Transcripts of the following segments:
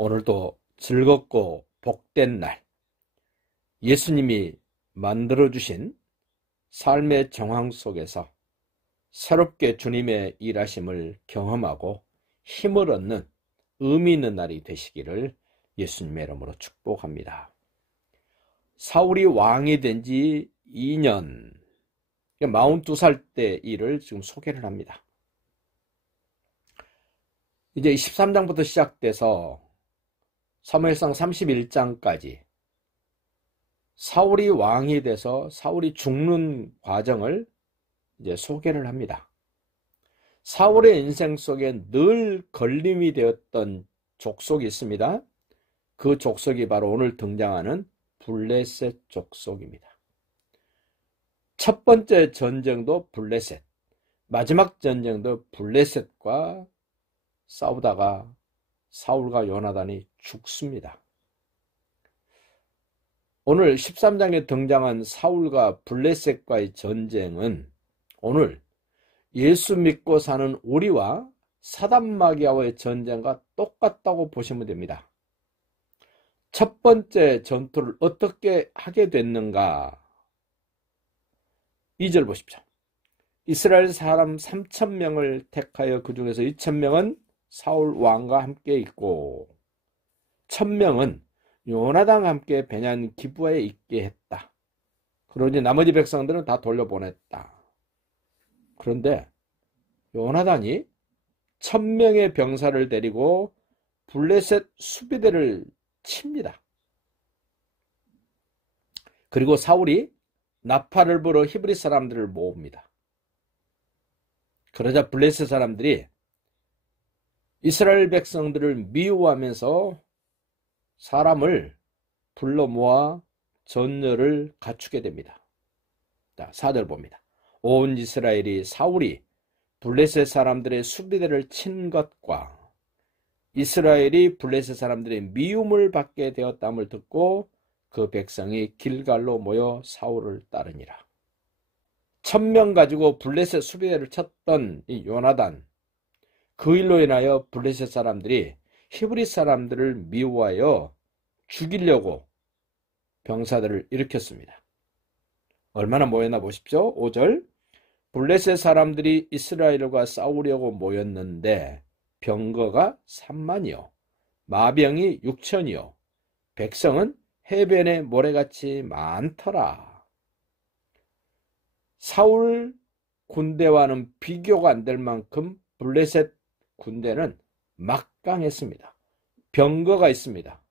오늘도 즐겁고 복된 날, 예수님이 만들어주신 삶의 정황 속에서 새롭게 주님의 일하심을 경험하고 힘을 얻는 의미 있는 날이 되시기를 예수님의 이름으로 축복합니다. 사울이 왕이 된 지 2년, 42살 때 일을 지금 소개를 합니다. 이제 13장부터 시작돼서 사무엘상 31장까지 사울이 왕이 돼서 사울이 죽는 과정을 이제 소개를 합니다. 사울의 인생 속에 늘 걸림이 되었던 족속이 있습니다. 그 족속이 바로 오늘 등장하는 블레셋 족속입니다. 첫 번째 전쟁도 블레셋, 마지막 전쟁도 블레셋과 싸우다가 사울과 요나단이 죽습니다. 오늘 13장에 등장한 사울과 블레셋과의 전쟁은 오늘 예수 믿고 사는 우리와 사단마귀와의 전쟁과 똑같다고 보시면 됩니다. 첫 번째 전투를 어떻게 하게 됐는가? 2절 보십시오. 이스라엘 사람 3,000명을 택하여 그 중에서 2,000명은 사울 왕과 함께 있고 1,000명은 요나단과 함께 베냐민 기브아에 있게 했다. 그러니 나머지 백성들은 다 돌려보냈다. 그런데 요나단이 1,000명의 병사를 데리고 블레셋 수비대를 칩니다. 그리고 사울이 나팔을 불어 히브리 사람들을 모읍니다. 그러자 블레셋 사람들이 이스라엘 백성들을 미워하면서 사람을 불러 모아 전열을 갖추게 됩니다. 자, 4절 봅니다. 온 이스라엘이 사울이 블레셋 사람들의 수비대를 친 것과 이스라엘이 블레셋 사람들의 미움을 받게 되었다함을 듣고 그 백성이 길갈로 모여 사울을 따르니라. 1,000명 가지고 블레셋 수비대를 쳤던 이 요나단, 그 일로 인하여 블레셋 사람들이 히브리 사람들을 미워하여 죽이려고 병사들을 일으켰습니다. 얼마나 모였나 보십시오. 5절 블레셋 사람들이 이스라엘과 싸우려고 모였는데 병거가 3만이요 마병이 6천이요 백성은 해변에 모래같이 많더라. 사울 군대와는 비교가 안 될 만큼 블레셋 군대는 막강했습니다. 병거가 있습니다.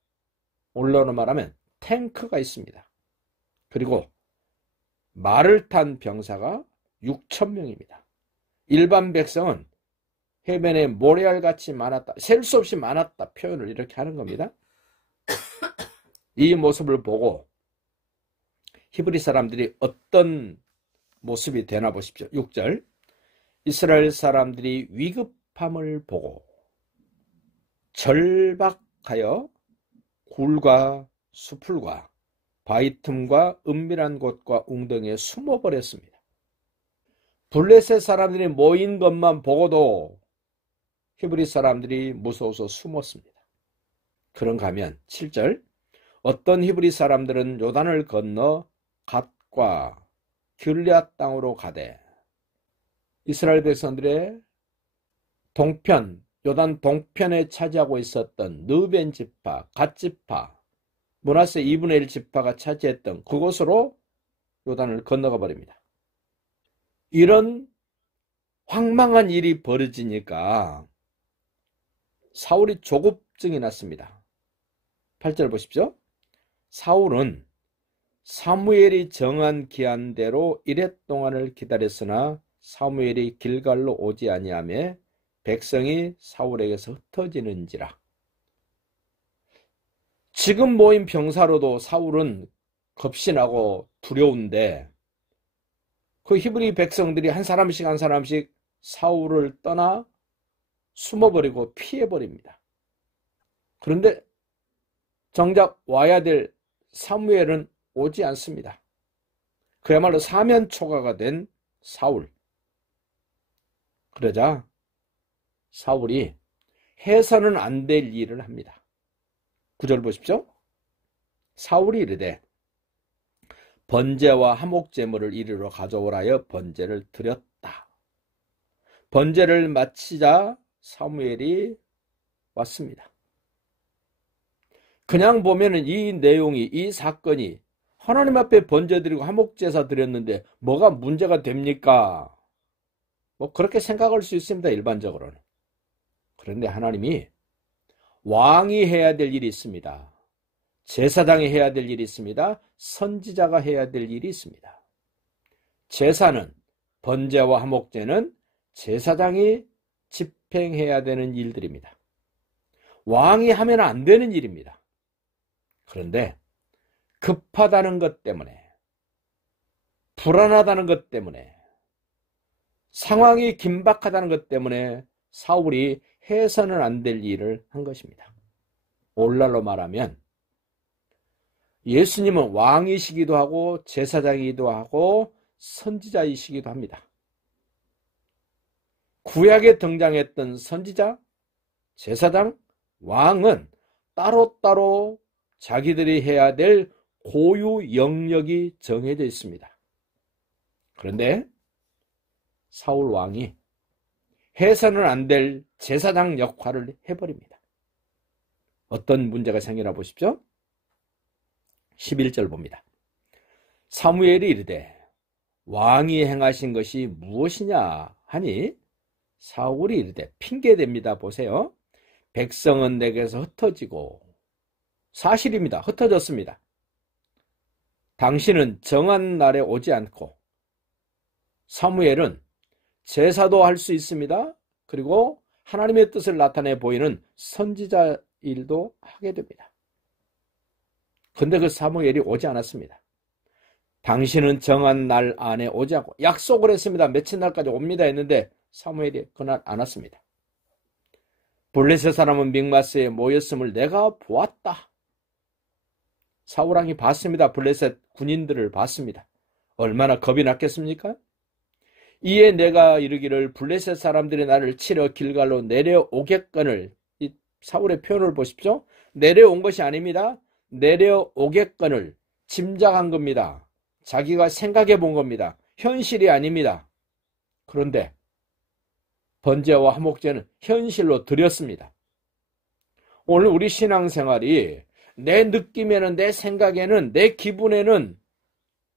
오늘로 말하면 탱크가 있습니다. 그리고 말을 탄 병사가 6,000명입니다. 일반 백성은 해변에 모래알같이 많았다, 셀 수 없이 많았다 표현을 이렇게 하는 겁니다. 이 모습을 보고 히브리 사람들이 어떤 모습이 되나 보십시오. 6절 이스라엘 사람들이 위급함을 보고 절박하여 굴과 수풀과 바위 틈과 은밀한 곳과 웅덩이에 숨어버렸습니다. 블레셋 사람들이 모인 것만 보고도 히브리 사람들이 무서워서 숨었습니다. 그런가 하면 7절 어떤 히브리 사람들은 요단을 건너 갓과 길앗 땅으로 가되 이스라엘 백성들의 동편, 요단 동편에 차지하고 있었던 르벤 지파, 갓 지파, 므낫세 2분의 1 지파가 차지했던 그곳으로 요단을 건너가 버립니다. 이런 황망한 일이 벌어지니까 사울이 조급증이 났습니다. 8절 보십시오. 사울은 사무엘이 정한 기한대로 1해 동안을 기다렸으나 사무엘이 길갈로 오지 아니하며 백성이 사울에게서 흩어지는지라. 지금 모인 병사로도 사울은 겁신하고 두려운데 그 히브리 백성들이 한 사람씩 한 사람씩 사울을 떠나 숨어버리고 피해버립니다. 그런데 정작 와야 될 사무엘은 오지 않습니다. 그야말로 사면초가가 된 사울. 그러자 사울이 해서는 안 될 일을 합니다. 9절 보십시오. 사울이 이르되 번제와 화목제물을 이리로 가져오라 하여 번제를 드렸다. 번제를 마치자 사무엘이 왔습니다. 그냥 보면은 이 내용이, 이 사건이 하나님 앞에 번제 드리고 화목제사 드렸는데 뭐가 문제가 됩니까? 뭐 그렇게 생각할 수 있습니다, 일반적으로는. 그런데 하나님이 왕이 해야 될 일이 있습니다. 제사장이 해야 될 일이 있습니다. 선지자가 해야 될 일이 있습니다. 제사는, 번제와 화목제는 제사장이 집행해야 되는 일들입니다. 왕이 하면 안 되는 일입니다. 그런데 급하다는 것 때문에, 불안하다는 것 때문에, 상황이 긴박하다는 것 때문에 사울이 해서는 안 될 일을 한 것입니다. 오늘날로 말하면 예수님은 왕이시기도 하고 제사장이기도 하고 선지자이시기도 합니다. 구약에 등장했던 선지자, 제사장, 왕은 따로따로 자기들이 해야 될 고유 영역이 정해져 있습니다. 그런데 사울 왕이 해서는 안 될 제사장 역할을 해버립니다. 어떤 문제가 생기나 보십시오. 11절 봅니다. 사무엘이 이르되 왕이 행하신 것이 무엇이냐 하니 사울이 이르되 핑계댑니다. 보세요. 백성은 내게서 흩어지고, 사실입니다. 흩어졌습니다. 당신은 정한 날에 오지 않고, 사무엘은 제사도 할 수 있습니다. 그리고 하나님의 뜻을 나타내 보이는 선지자 일도 하게 됩니다. 근데 그 사무엘이 오지 않았습니다. 당신은 정한 날 안에 오지 않고, 약속을 했습니다. 며칠 날까지 옵니다 했는데 사무엘이 그날 안 왔습니다. 블레셋 사람은 mik마스에 모였음을 내가 보았다. 사울왕이 봤습니다. 블레셋 군인들을 봤습니다. 얼마나 겁이 났겠습니까? 이에 내가 이르기를 블레셋 사람들이 나를 치러 길갈로 내려오겠거늘. 이 사울의 표현을 보십시오. 내려온 것이 아닙니다. 내려오겠거늘 짐작한 겁니다. 자기가 생각해 본 겁니다. 현실이 아닙니다. 그런데 번제와 화목제는 현실로 드렸습니다. 오늘 우리 신앙생활이 내 느낌에는, 내 생각에는, 내 기분에는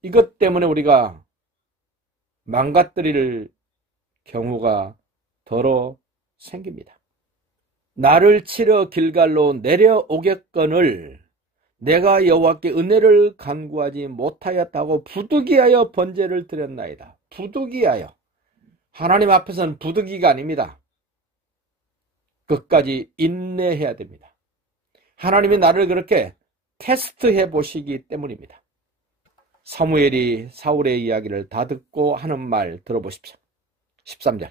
이것 때문에 우리가 망가뜨릴 경우가 더러 생깁니다. 나를 치러 길갈로 내려오겠거늘 내가 여호와께 은혜를 간구하지 못하였다고 부득이하여 번제를 드렸나이다. 부득이하여. 하나님 앞에서는 부득이가 아닙니다. 끝까지 인내해야 됩니다. 하나님이 나를 그렇게 테스트해 보시기 때문입니다. 사무엘이 사울의 이야기를 다 듣고 하는 말 들어보십시오. 13절.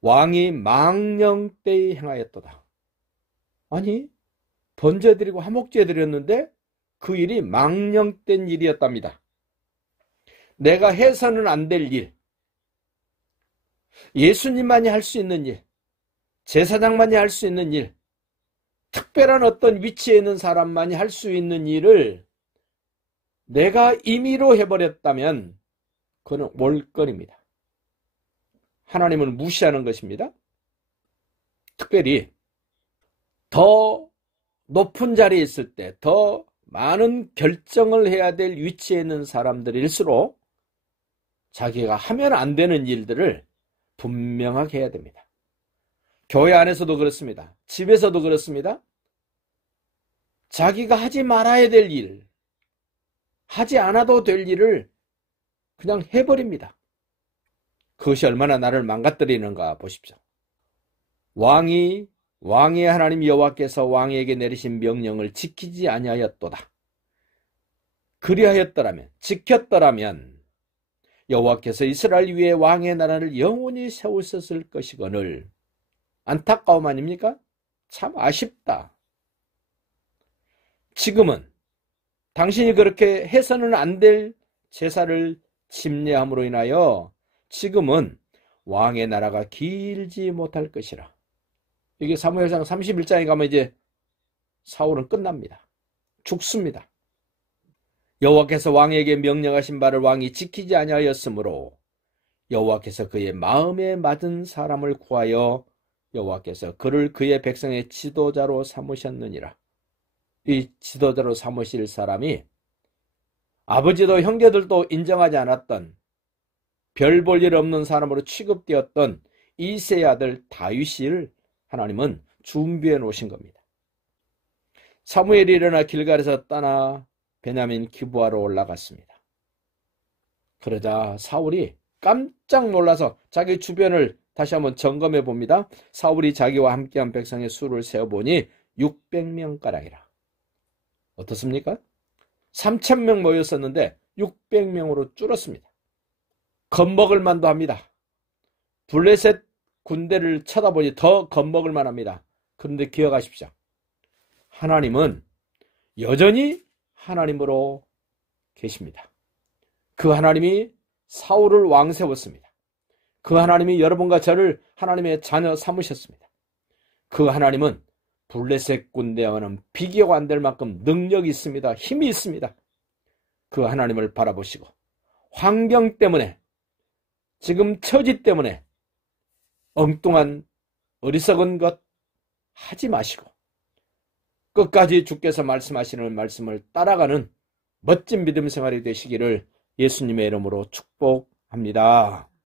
왕이 망령되이 행하였도다. 아니, 번제 드리고 화목제 드렸는데 그 일이 망령된 일이었답니다. 내가 해서는 안 될 일, 예수님만이 할 수 있는 일, 제사장만이 할 수 있는 일, 특별한 어떤 위치에 있는 사람만이 할 수 있는 일을 내가 임의로 해버렸다면 그건 월권입니다. 하나님을 무시하는 것입니다. 특별히 더 높은 자리에 있을 때, 더 많은 결정을 해야 될 위치에 있는 사람들일수록 자기가 하면 안 되는 일들을 분명하게 해야 됩니다. 교회 안에서도 그렇습니다. 집에서도 그렇습니다. 자기가 하지 말아야 될 일, 하지 않아도 될 일을 그냥 해버립니다. 그것이 얼마나 나를 망가뜨리는가 보십시오. 왕의 하나님 여호와께서 왕에게 내리신 명령을 지키지 아니하였도다. 그리하였더라면, 지켰더라면 여호와께서 이스라엘 위에 왕의 나라를 영원히 세우셨을 것이거늘. 안타까움 아닙니까? 참 아쉽다. 지금은 당신이 그렇게 해서는 안 될 제사를 침례함으로 인하여 지금은 왕의 나라가 길지 못할 것이라. 이게 사무엘상 31장에 가면 이제 사울은 끝납니다. 죽습니다. 여호와께서 왕에게 명령하신 바를 왕이 지키지 아니하였으므로 여호와께서 그의 마음에 맞은 사람을 구하여 여호와께서 그를 그의 백성의 지도자로 삼으셨느니라. 이 지도자로 삼으실 사람이 아버지도 형제들도 인정하지 않았던 별 볼 일 없는 사람으로 취급되었던 이새의 아들 다윗을 하나님은 준비해 놓으신 겁니다. 사무엘이 일어나 길갈에서 떠나 베냐민 기브아로 올라갔습니다. 그러자 사울이 깜짝 놀라서 자기 주변을 다시 한번 점검해 봅니다. 사울이 자기와 함께한 백성의 수를 세어보니 600명가량이라. 어떻습니까? 3,000명 모였었는데 600명으로 줄었습니다. 겁먹을 만도 합니다. 블레셋 군대를 쳐다보니 더 겁먹을 만합니다. 그런데 기억하십시오. 하나님은 여전히 하나님으로 계십니다. 그 하나님이 사울을 왕 세웠습니다. 그 하나님이 여러분과 저를 하나님의 자녀 삼으셨습니다. 그 하나님은 블레셋 군대와는 비교가 안 될 만큼 능력이 있습니다. 힘이 있습니다. 그 하나님을 바라보시고 환경 때문에, 지금 처지 때문에 엉뚱한 어리석은 것 하지 마시고 끝까지 주께서 말씀하시는 말씀을 따라가는 멋진 믿음 생활이 되시기를 예수님의 이름으로 축복합니다.